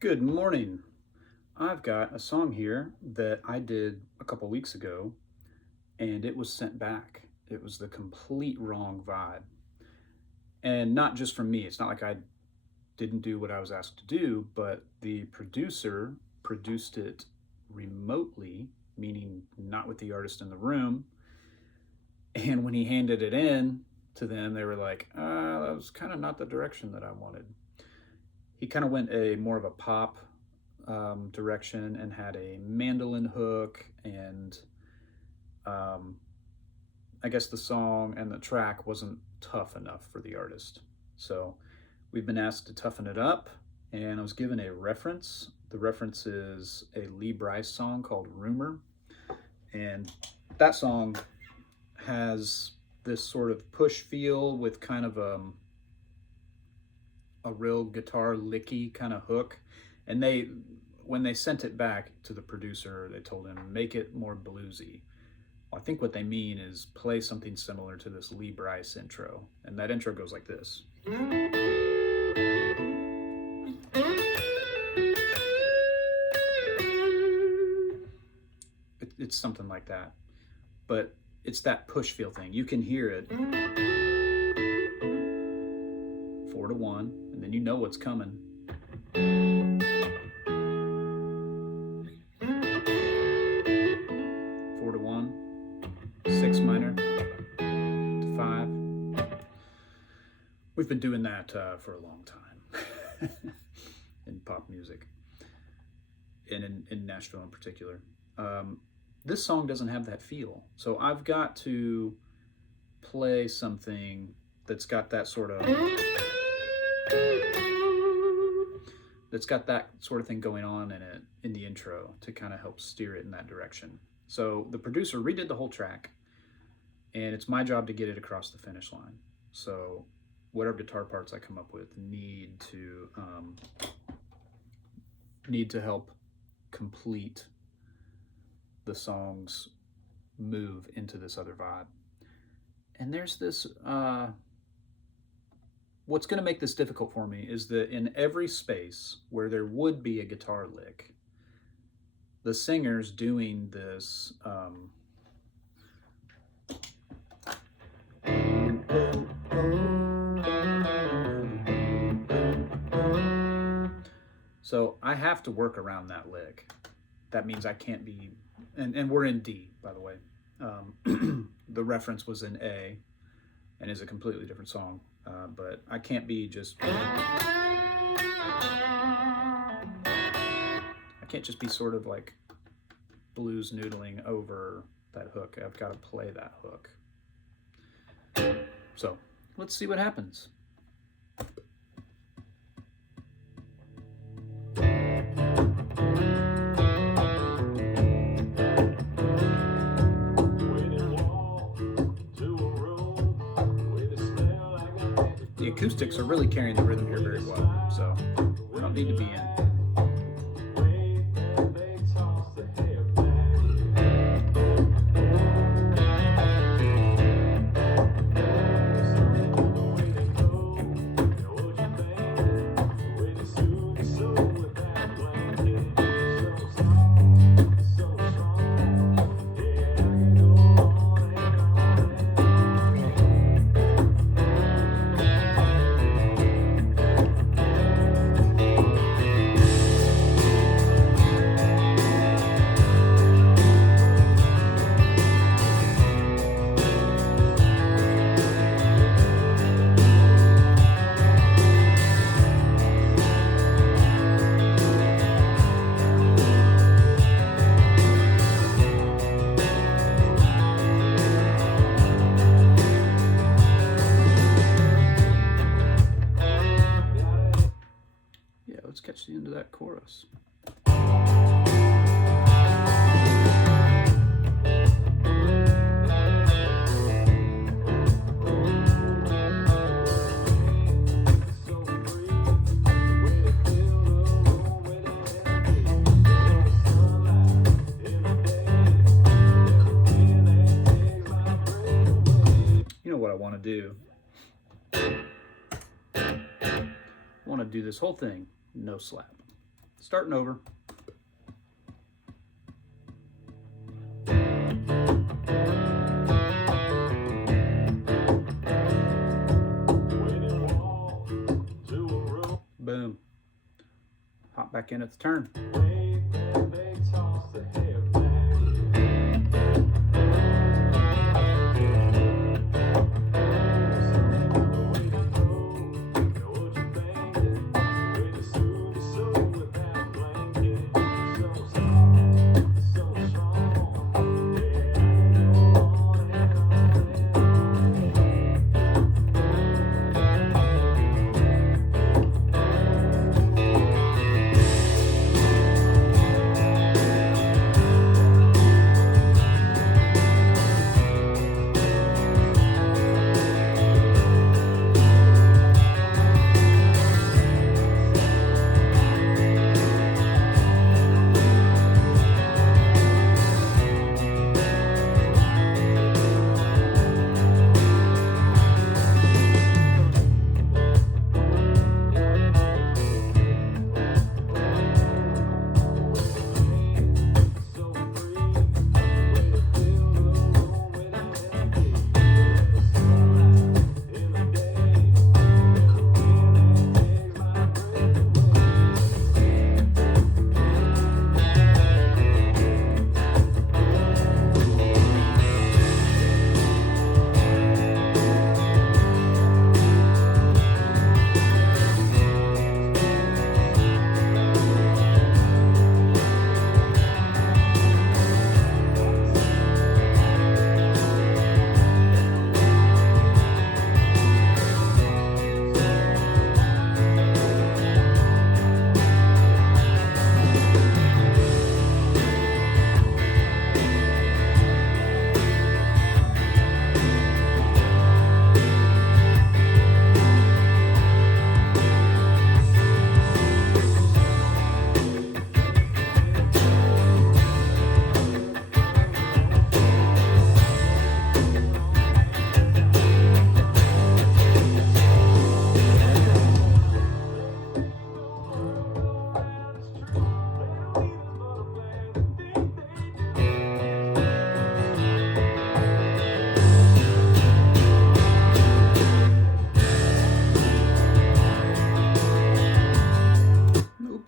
Good morning. I've got a song here that I did a couple weeks ago and it was sent back. It was the complete wrong vibe. And not just from me. It's not like I didn't do what I was asked to do, but the producer produced it remotely, meaning not with the artist in the room. And when he handed it in to them, they were like, that was kind of not the direction that I wanted. He kind of went a more of a pop direction and had a mandolin hook, and um, I guess the song and the track wasn't tough enough for the artist. So we've been asked to toughen it up, and I was given a reference. The reference is a Lee Brice song called Rumor, and that song has this sort of push feel with kind of a real guitar licky kind of hook. And when they sent it back to the producer, they told him, make it more bluesy. Well, I think what they mean is play something similar to this Lee Brice intro. And that intro goes like this. It's something like that. But it's that push feel thing. You can hear it. 4-1, and then you know what's coming. 4-1, 6 minor to 5. We've been doing that for a long time in pop music, and in Nashville in particular. This song doesn't have that feel, so I've got to play something that's got that sort of thing going on in it in the intro to kind of help steer it in that direction. So the producer redid the whole track, and it's my job to get it across the finish line. So whatever guitar parts I come up with need to help complete the song's move into this other vibe. And there's this what's going to make this difficult for me is that in every space where there would be a guitar lick, the singer's doing this so I have to work around that lick. That means I can't be, and we're in D, by the way. The reference was in A and is a completely different song. But I can't be just, I can't just be sort of like blues noodling over that hook. I've got to play that hook. So let's see what happens. The acoustics are really carrying the rhythm here very well, so we don't need to be in. Let's catch the end of that chorus. You know what I want to do? I want to do this whole thing no slap. Starting over. Boom. Hop back in at the turn.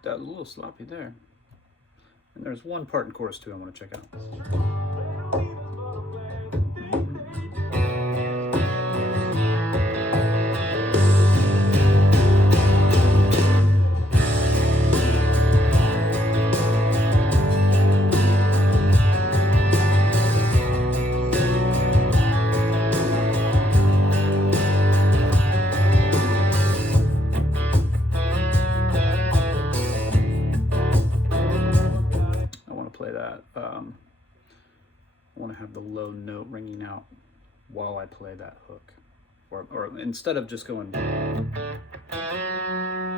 That was a little sloppy there. And there's one part in chorus 2 I want to check out. I want to have the low note ringing out while I play that hook. Or instead of just going,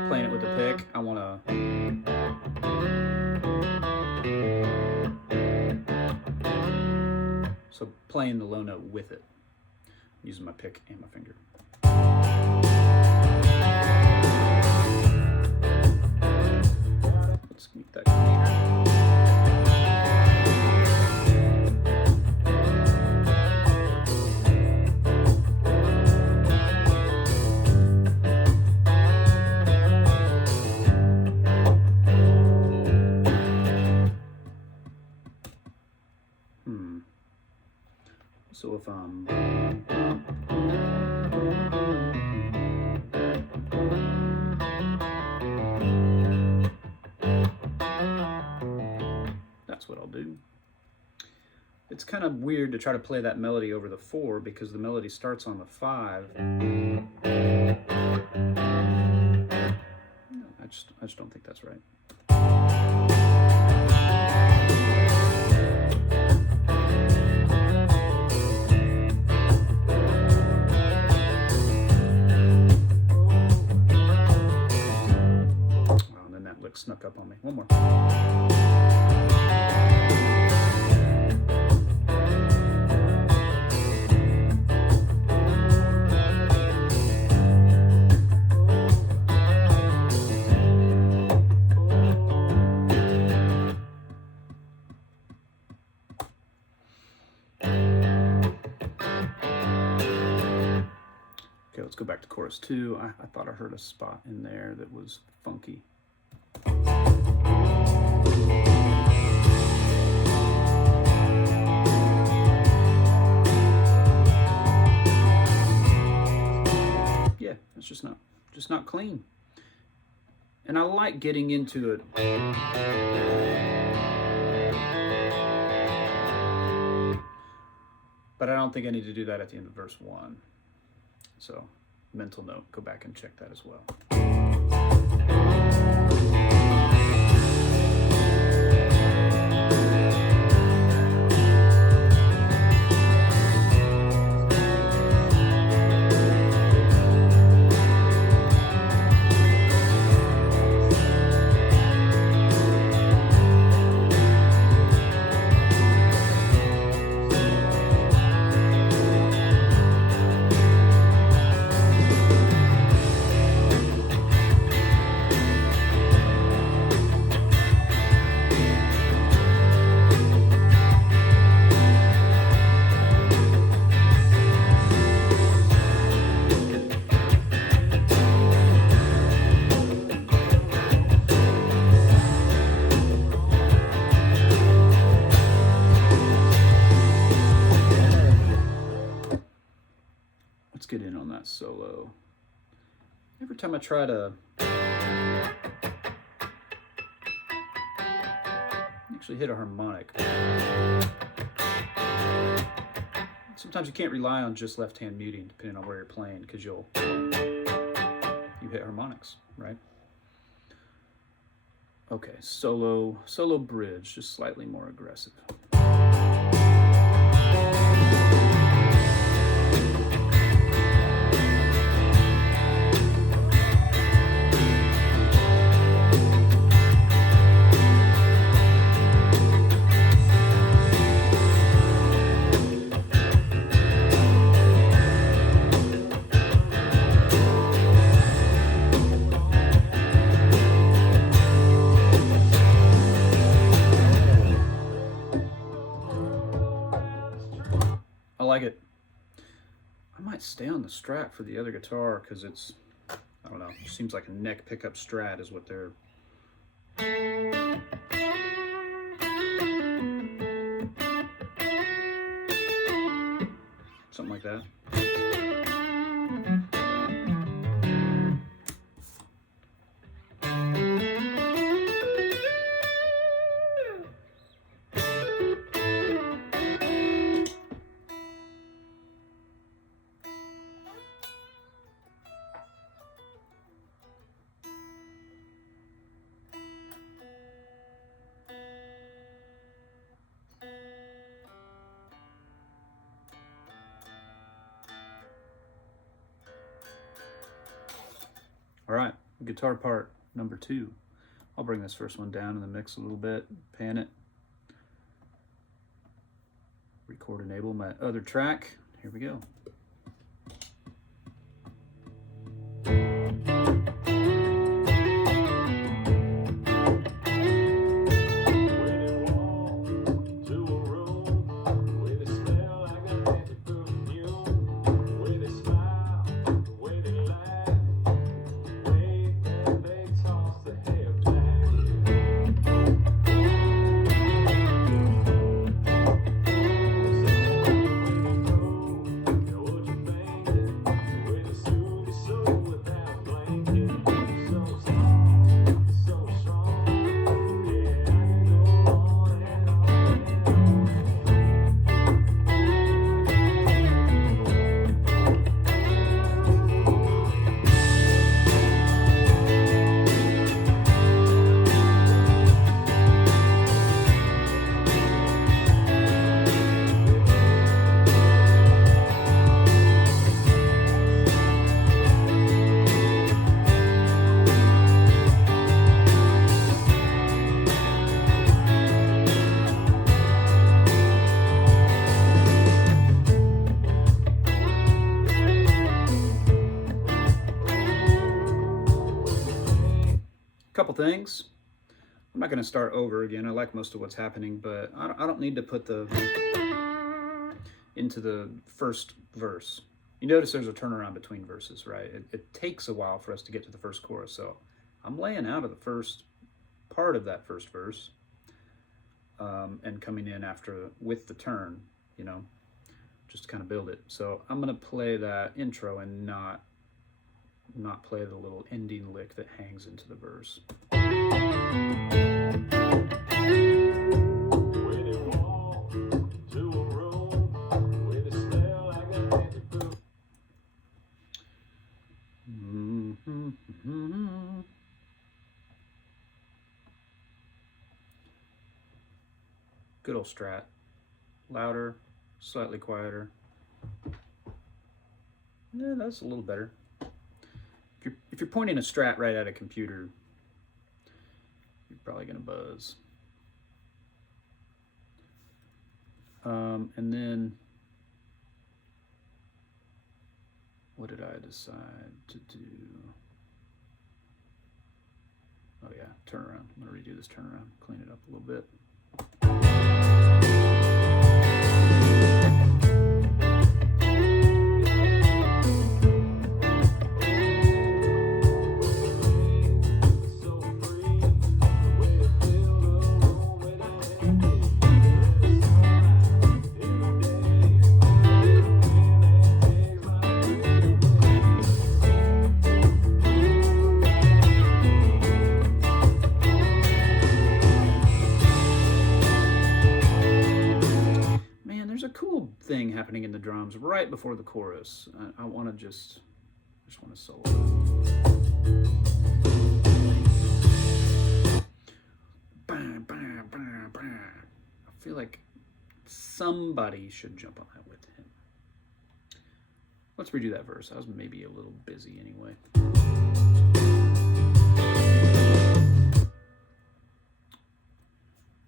playing it with the pick, I want to, so playing the low note with it, using my pick and my finger. Let's keep that clear. So if that's what I'll do. It's kind of weird to try to play that melody over the 4 because the melody starts on the 5. I just don't think that's right. Snuck up on me. One more. go back to chorus 2. I thought I heard a spot in there that was funky. Yeah, it's just not clean. And I like getting into it. But I don't think I need to do that at the end of verse 1. So, mental note, go back and check that as well. Let's get in on that solo. Every time I try to actually hit a harmonic, sometimes you can't rely on just left-hand muting depending on where you're playing, because you hit harmonics, right? Okay, solo bridge, just slightly more aggressive. I like it. I might stay on the Strat for the other guitar because it's, I don't know, it seems like a neck pickup Strat is what they're... Something like that. All right, guitar part number 2. I'll bring this first one down in the mix a little bit, pan it. Record enable my other track. Here we go. Couple things. I'm not going to start over again. I like most of what's happening, but I don't need to put the into the first verse. You notice there's a turnaround between verses, right? It takes a while for us to get to the first chorus. So I'm laying out of the first part of that first verse, and coming in after with the turn, you know, just to kind of build it. So I'm going to play that intro and not play the little ending lick that hangs into the verse. Good old strat. Louder, slightly quieter. Yeah, that's a little better. If you're pointing a strat right at a computer, you're probably gonna buzz. And then what did I decide to do? Oh yeah, turnaround. I'm gonna redo this turnaround, clean it up a little bit. Thing happening in the drums right before the chorus. I want to just want to solo. Bam, bam, bam, bam. I feel like somebody should jump on that with him. Let's redo that verse. I was maybe a little busy anyway.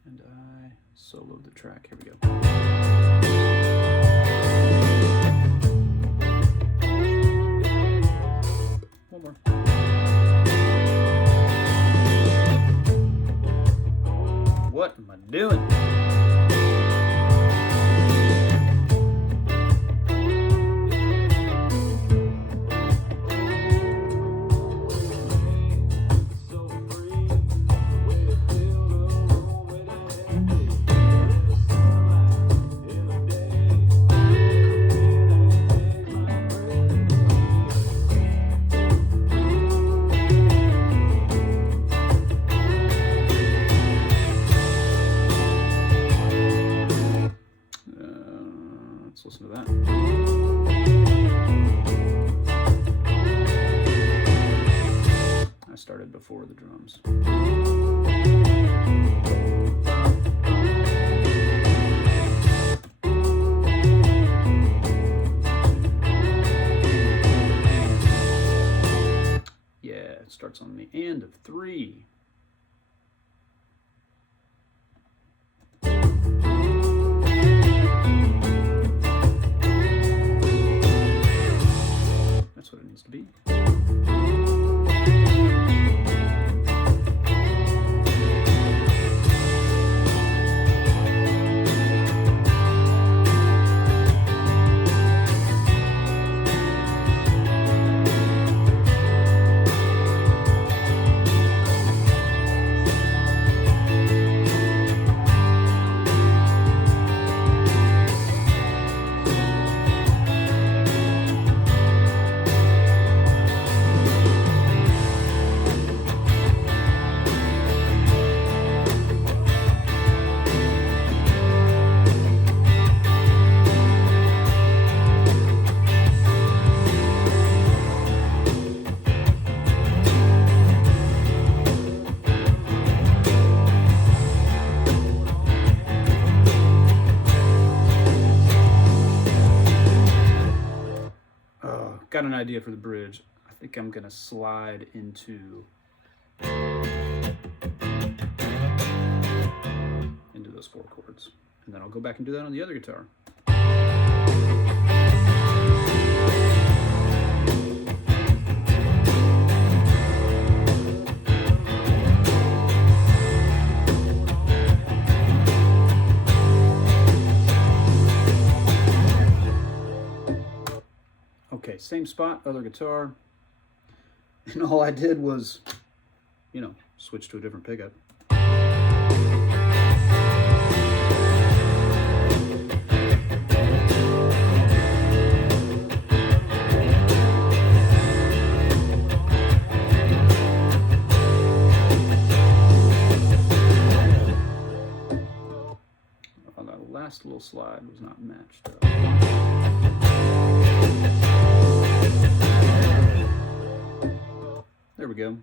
And I soloed the track. Here we go. More. What am I doing? Listen to that. I started before the drums. Yeah, it starts on the end of 3. That's what it needs to be. Got an idea for the bridge. I think I'm gonna slide into those 4 chords, and then I'll go back and do that on the other guitar. same spot, other guitar, and all I did was, switch to a different pickup. Oh, that last little slide was not matched up. There we go.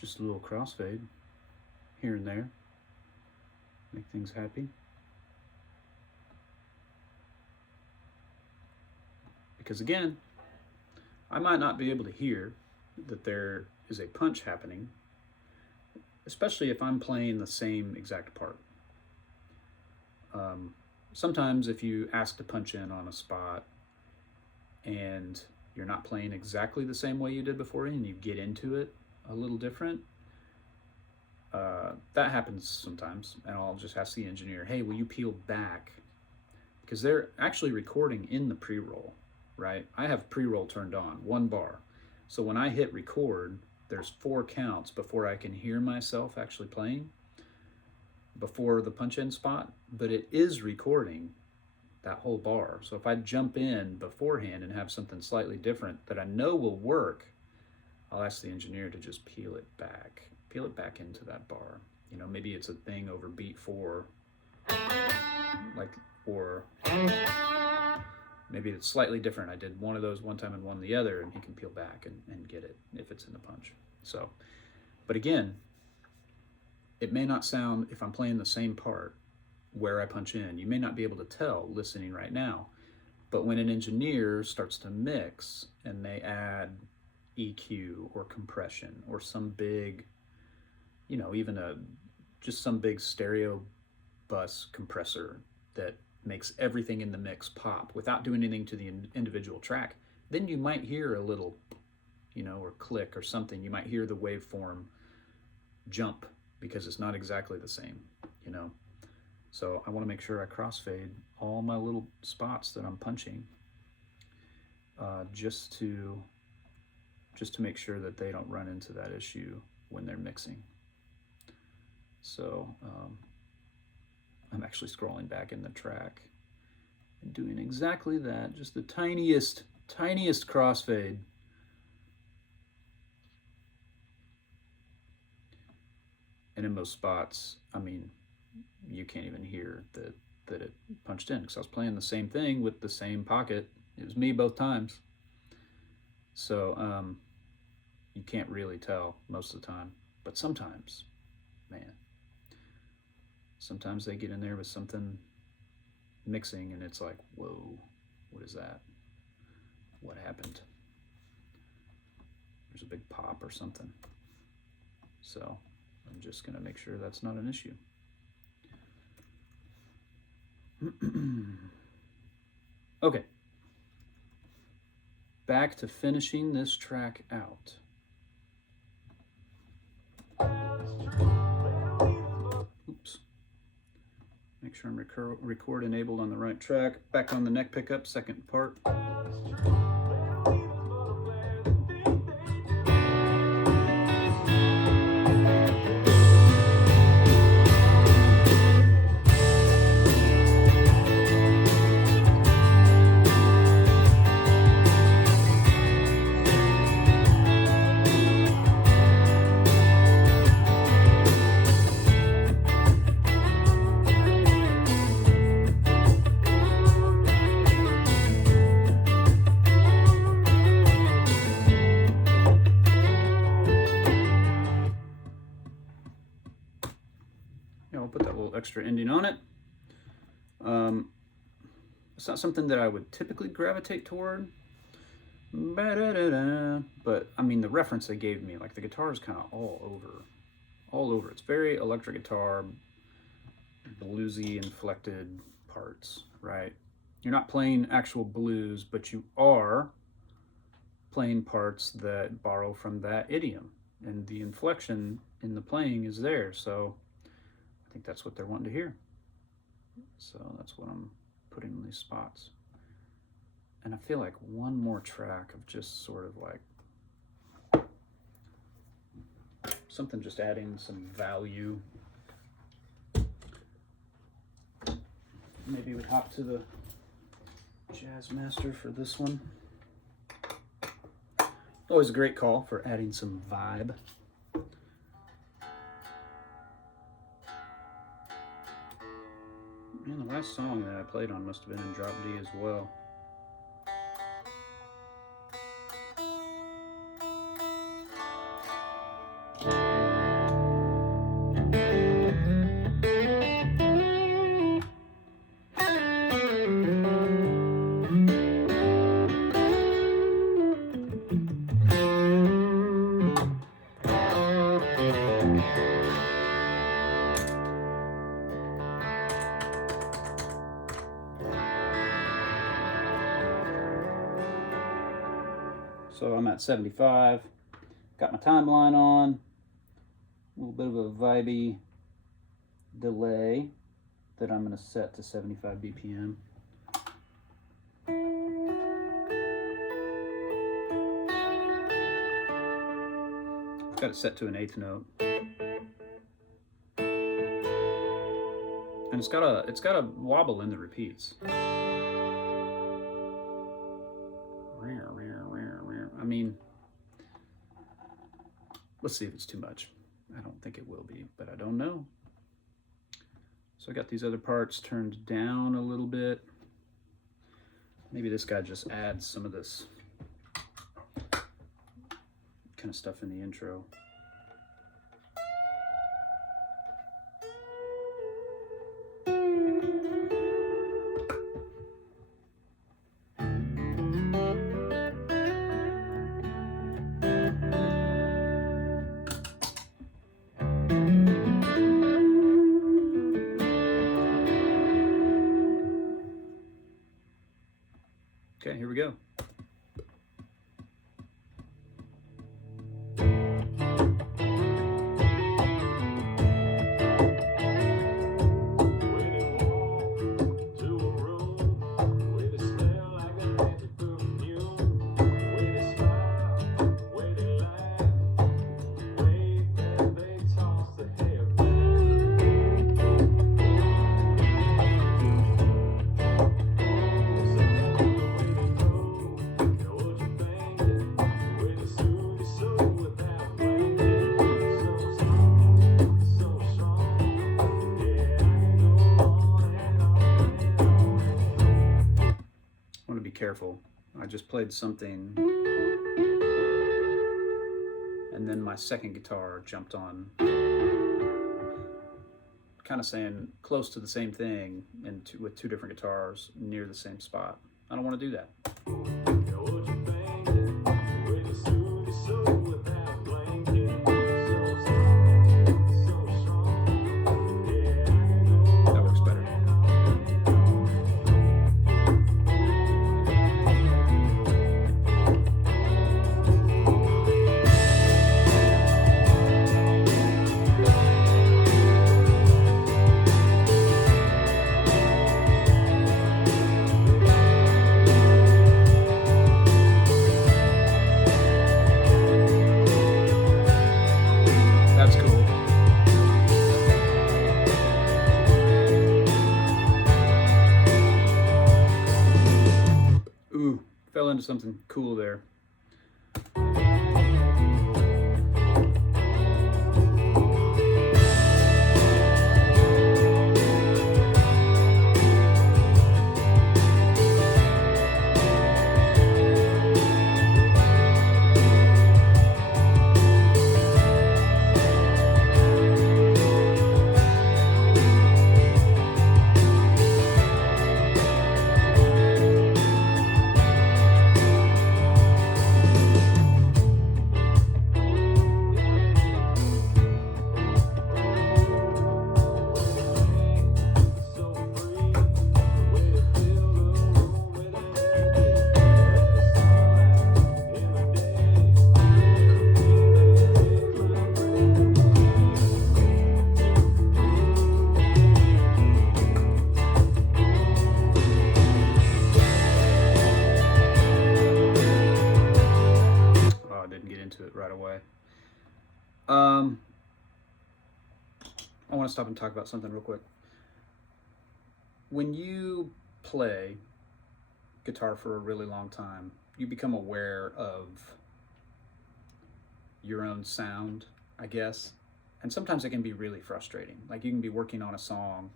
Just a little crossfade here and there. Make things happy. Because again, I might not be able to hear that there is a punch happening, especially if I'm playing the same exact part. Sometimes if you ask to punch in on a spot and you're not playing exactly the same way you did before and you get into it a little different, that happens sometimes, and I'll just ask the engineer, hey, will you peel back? Because they're actually recording in the pre-roll, right? I have pre-roll turned on, 1 bar. So when I hit record, there's 4 counts before I can hear myself actually playing before the punch-in spot, but it is recording that whole bar. So if I jump in beforehand and have something slightly different that I know will work, I'll ask the engineer to just peel it back into that bar. Maybe it's a thing over beat 4, or maybe it's slightly different. I did one of those one time and one the other, and he can peel back and get it if it's in the punch. So, but again, it may not sound, if I'm playing the same part where I punch in, you may not be able to tell listening right now, but when an engineer starts to mix and they add EQ or compression or some big, even just some big stereo bus compressor that makes everything in the mix pop without doing anything to the individual track, then you might hear a little, or click or something. You might hear the waveform jump because it's not exactly the same, So I want to make sure I crossfade all my little spots that I'm punching, just to make sure that they don't run into that issue when they're mixing. So I'm actually scrolling back in the track and doing exactly that, just the tiniest crossfade. And in most spots, you can't even hear that it punched in, because I was playing the same thing with the same pocket. It was me both times. So you can't really tell most of the time. But sometimes, man, sometimes they get in there with something mixing and it's like, whoa, what is that? What happened? There's a big pop or something. So I'm just going to make sure that's not an issue. Okay. Back to finishing this track out. Oops. Make sure I'm record enabled on the right track. Back on the neck pickup, second part. I'll put that little extra ending on it. It's not something that I would typically gravitate toward, but the reference they gave me, like the guitar is kind of all over. It's very electric guitar, bluesy, inflected parts, right? You're not playing actual blues, but you are playing parts that borrow from that idiom, and the inflection in the playing is there. So I think that's what they're wanting to hear. So that's what I'm putting in these spots. And I feel like one more track of just sort of like something just adding some value. Maybe we hop to the Jazz Master for this one. Always a great call for adding some vibe. And the last song that I played on must have been in drop D as well. So I'm at 75, got my timeline on, a little bit of a vibey delay that I'm going to set to 75 BPM. I've got it set to an 8th note. And it's got a wobble in the repeats. I mean, let's see if it's too much. I don't think it will be, but I don't know. So I got these other parts turned down a little bit. Maybe this guy just adds some of this kind of stuff in the intro. Okay, here we go. Careful. I just played something and then my second guitar jumped on, kind of saying close to the same thing and with two different guitars near the same spot. I don't want to do that. Fell into something cool there. right away. I want to stop and talk about something real quick. When you play guitar for a really long time, you become aware of your own sound, I guess. And sometimes it can be really frustrating. Like you can be working on a song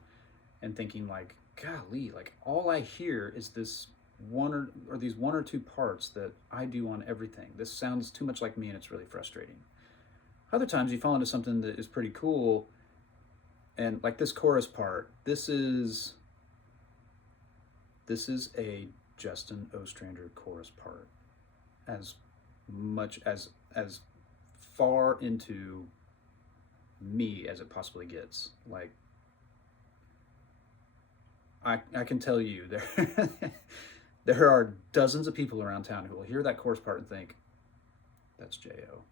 and thinking like, golly, like all I hear is this or these one or two parts that I do on everything. This sounds too much like me and it's really frustrating. Other times you fall into something that is pretty cool, and like this chorus part, this is a Justin Ostrander chorus part, as much as far into me as it possibly gets. Like I can tell you there are dozens of people around town who will hear that chorus part and think that's J.O.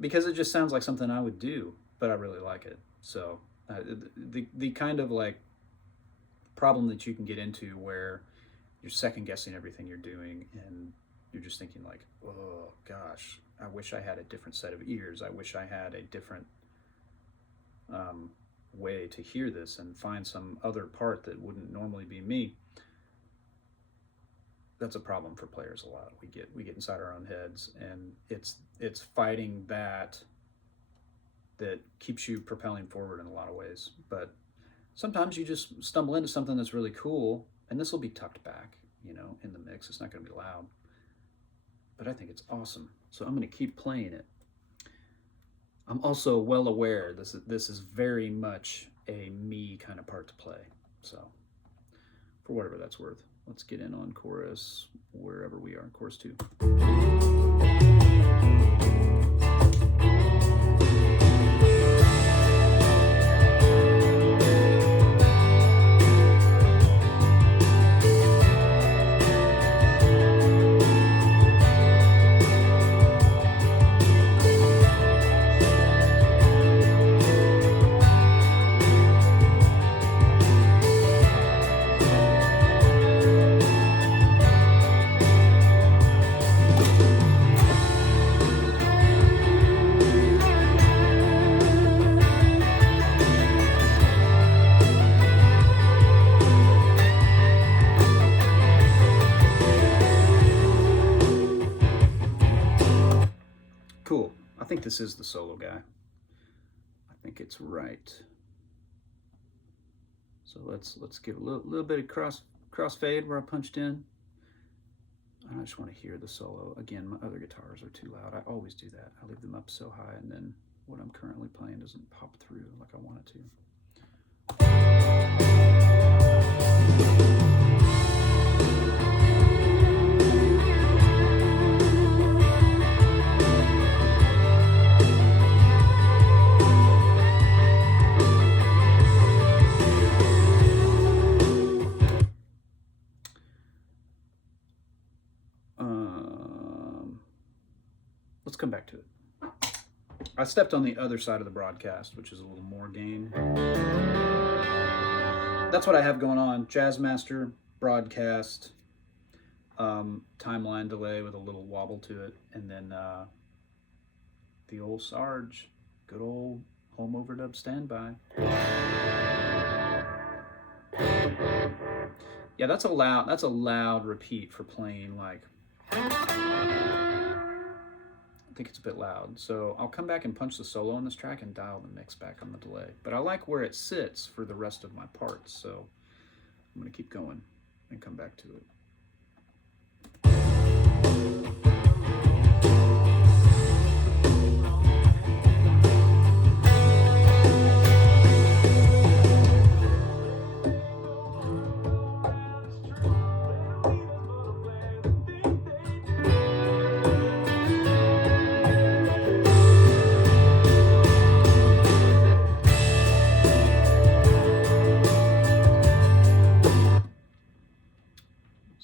because it just sounds like something I would do, but I really like it. So the kind of like problem that you can get into where you're second guessing everything you're doing and you're just thinking like, oh gosh, I wish I had a different set of ears. I wish I had a different way to hear this and find some other part that wouldn't normally be me. That's a problem for players a lot. We get inside our own heads, and it's fighting that keeps you propelling forward in a lot of ways. But sometimes you just stumble into something that's really cool, and this will be tucked back, in the mix. It's not going to be loud, but I think it's awesome. So I'm going to keep playing it. I'm also well aware this is very much a me kind of part to play. So for whatever that's worth, let's get in on chorus wherever we are, chorus 2. Cool. I think this is the solo guy. I think it's right. So let's give a little bit of crossfade where I punched in. I just want to hear the solo. Again, my other guitars are too loud. I always do that. I leave them up so high, and then what I'm currently playing doesn't pop through like I want it to. Let's come back to it. I stepped on the other side of the broadcast, which is a little more gain. That's what I have going on. Jazzmaster, broadcast, timeline delay with a little wobble to it, and then the old Sarge, good old home overdub standby. Yeah, that's a loud repeat for playing like. I think it's a bit loud, so I'll come back and punch the solo on this track and dial the mix back on the delay. But I like where it sits for the rest of my parts, so I'm going to keep going and come back to it.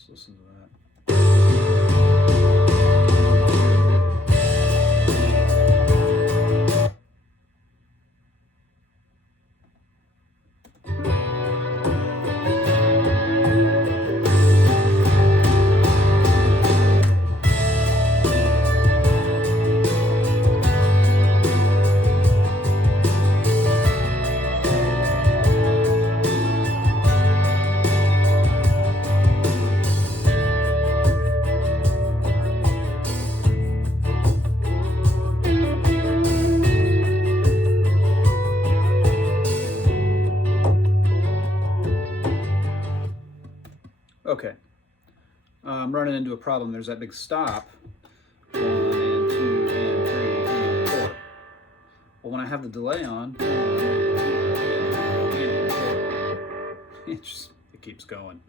Listen to that. I'm running into a problem. There's that big stop. 1 and 2 and 3 and 4. Well, when I have the delay on, 1 and 2 and 3 and 4, it keeps going.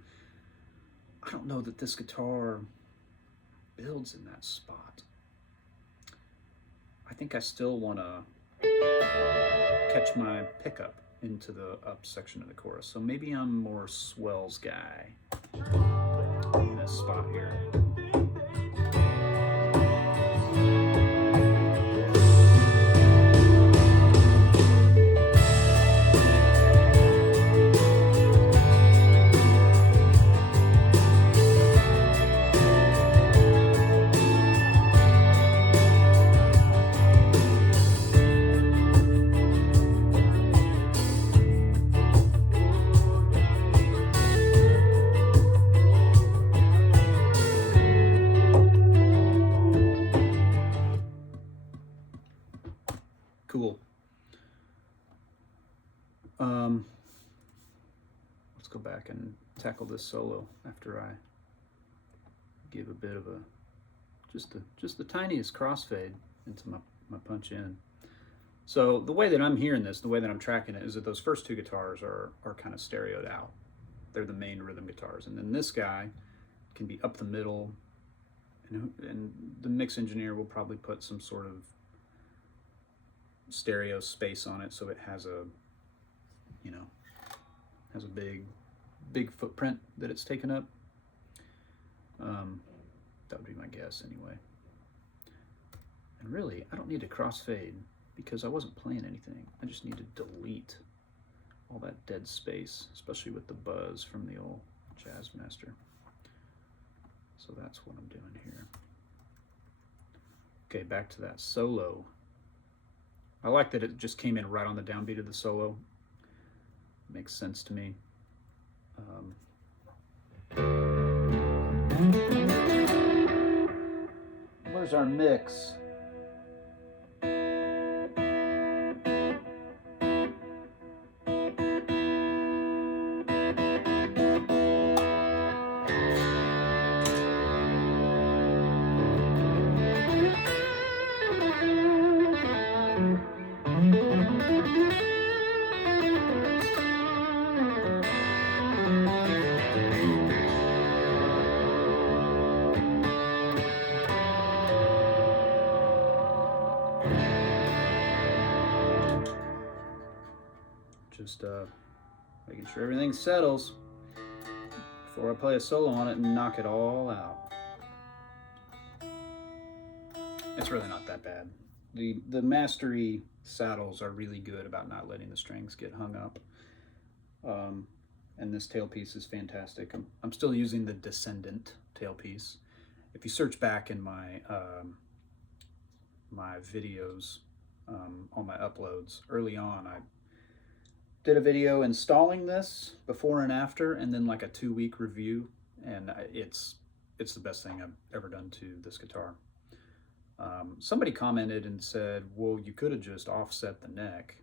I don't know that this guitar builds in that spot. I think I still want to catch my pickup into the up section of the chorus. So maybe I'm more swells guy in this spot here. Cool. Let's go back and tackle this solo after I give a bit of a just the tiniest crossfade into my punch in. So the way that I'm hearing this, the way that I'm tracking it, is that those first two guitars are kind of stereoed out. They're the main rhythm guitars, and then this guy can be up the middle, and the mix engineer will probably put some sort of stereo space on it so it has a big footprint that it's taken up. That would be my guess anyway. And really, I don't need to crossfade because I wasn't playing anything. I just need to delete all that dead space, especially with the buzz from the old Jazzmaster. So that's what I'm doing here. Okay, back to that solo. I like that it just came in right on the downbeat of the solo. Makes sense to me. Where's our mix? Just making sure everything settles before I play a solo on it and knock it all out. It's really not that bad. The mastery saddles are really good about not letting the strings get hung up. And this tailpiece is fantastic. I'm still using the Descendant tailpiece. If you search back in my my videos, on my uploads, early on I did a video installing this before and after, and then like a 2-week review, and it's the best thing I've ever done to this guitar. Somebody commented and said, well, you could have just offset the neck.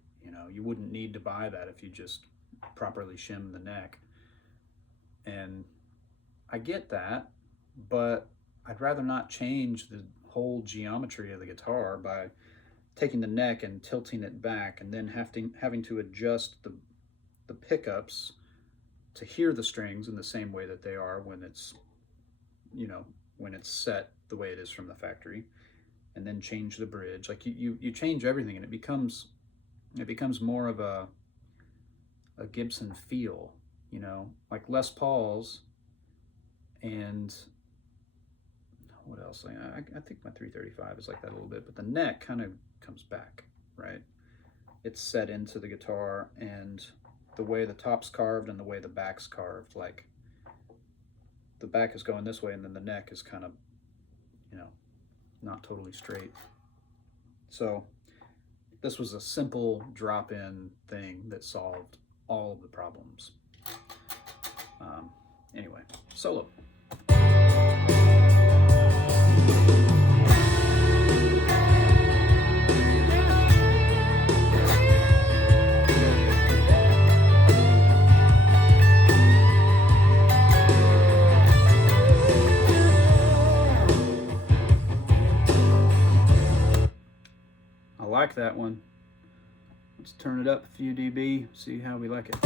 You wouldn't need to buy that if you just properly shim the neck. And I get that, but I'd rather not change the whole geometry of the guitar by taking the neck and tilting it back and then having to adjust the pickups to hear the strings in the same way that they are when it's set the way it is from the factory, and then change the bridge. Like you change everything, and it becomes more of a Gibson feel, like Les Pauls. And what else? I think my 335 is like that a little bit, but the neck kind of comes back, right? It's set into the guitar, and the way the top's carved and the way the back's carved, like the back is going this way and then the neck is kind of, not totally straight. So this was a simple drop-in thing that solved all of the problems. Anyway, solo. like that one. Let's turn it up a few dB, see how we like it.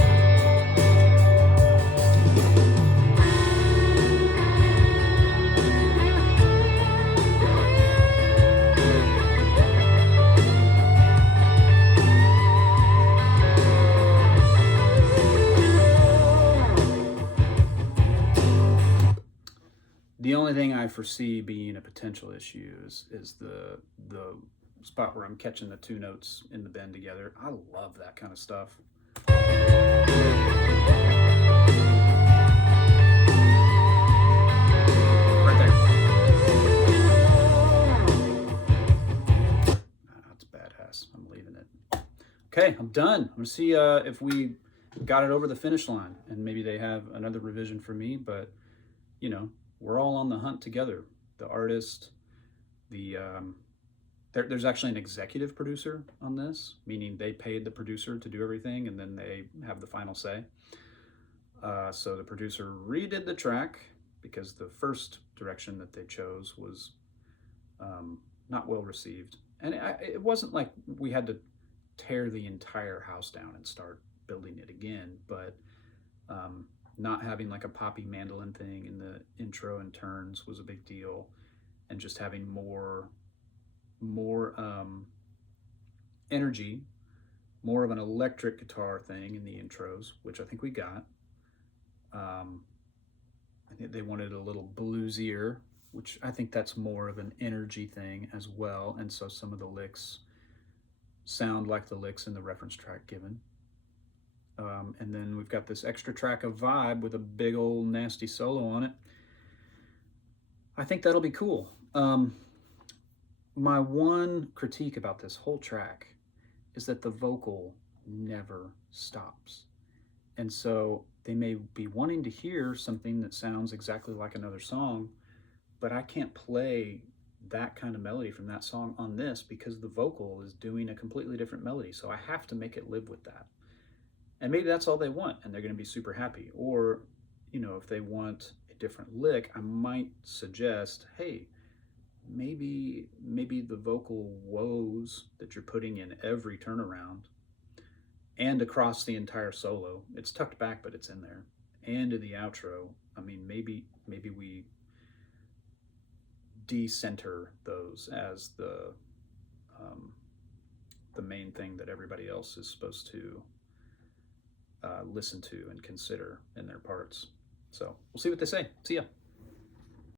The only thing I foresee being a potential issue is the spot where I'm catching the two notes in the bend together. I love that kind of stuff. Right there. That's badass. I'm leaving it. Okay, I'm done. I'm gonna see if we got it over the finish line, and maybe they have another revision for me. But you know, we're all on the hunt together. The artist, the there's actually an executive producer on this, meaning they paid the producer to do everything, and then they have the final say. So the producer redid the track because the first direction that they chose was not well received, and it wasn't like we had to tear the entire house down and start building it again, but not having like a poppy mandolin thing in the intro and turns was a big deal, and just having more energy, more of an electric guitar thing in the intros, which I think we got. I think they wanted a little bluesier, which I think that's more of an energy thing as well, and so some of the licks sound like the licks in the reference track given. And then we've got this extra track of vibe with a big old nasty solo on it. I think that'll be cool. My one critique about this whole track is that the vocal never stops. And so they may be wanting to hear something that sounds exactly like another song, but I can't play that kind of melody from that song on this because the vocal is doing a completely different melody. So I have to make it live with that. And maybe that's all they want, and they're going to be super happy. Or, you know, if they want a different lick, I might suggest, hey, maybe the vocal woes that you're putting in every turnaround and across the entire solo, it's tucked back, but it's in there, and in the outro, I mean, maybe we decenter those as the main thing that everybody else is supposed to listen to and consider in their parts. So we'll see what they say. See ya.